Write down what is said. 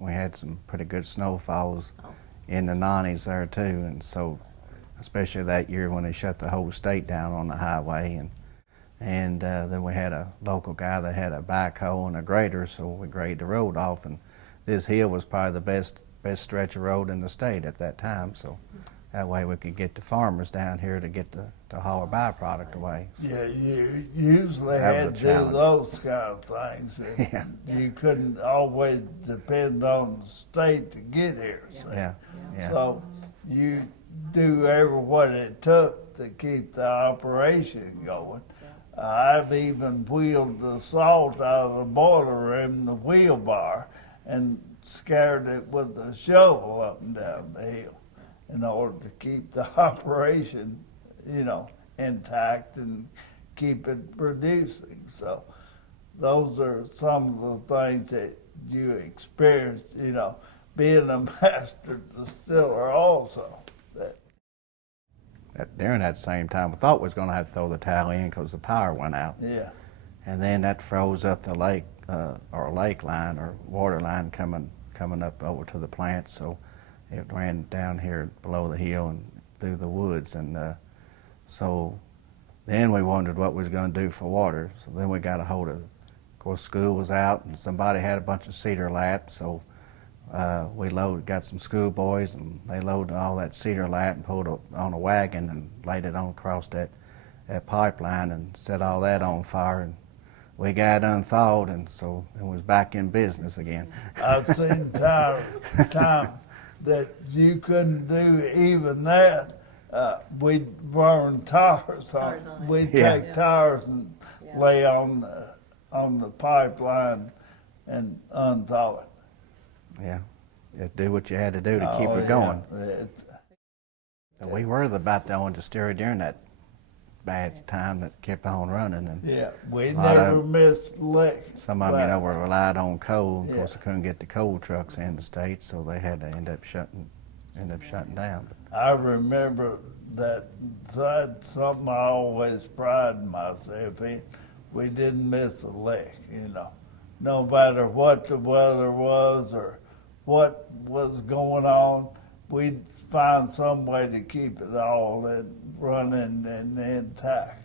we had some pretty good snowfalls Oh. in the 90s there too, and so especially that year when they shut the whole state down on the highway, and then we had a local guy that had a backhoe and a grader, so we graded the road off, and this hill was probably the best stretch of road in the state at that time, so that way we could get the farmers down here to get to haul our byproduct away. So Yeah, you usually That had was to a do challenge. those kind of things. Yeah. You couldn't always depend on the state to get here. So, Yeah, yeah. so you do what it took to keep the operation going. I've even wheeled the salt out of the boiler in the wheelbar and scattered it with a shovel up and down the hill in order to keep the operation, intact and keep it producing. So those are some of the things that you experienced, being a master distiller also. During that same time, we thought we was going to have to throw the towel in because the power went out. Yeah. And then that froze up the lake, or lake line, or water line coming up over to the plant. So it ran down here below the hill and through the woods. And so then we wondered what we was going to do for water. So then we got a hold of course, school was out, and somebody had a bunch of cedar laps. So we got some schoolboys, and they loaded all that cedar lap and pulled it on a wagon and laid it on across that pipeline and set all that on fire. And we got unthawed, and so it was back in business again. I've seen time that you couldn't do even that. We'd burn tires on it. We'd take tires and lay on the pipeline and unthaw it. Yeah, just do what you had to do to keep it going. And we were about the only distillery during that bad time that kept on running. And we never missed a lick. Some of them, were relied on coal. Of course, they couldn't get the coal trucks in the state, so they had to end up shutting down. I remember that's something I always prided myself in. We didn't miss a lick, no matter what the weather was or what was going on. We'd find some way to keep it all running and intact.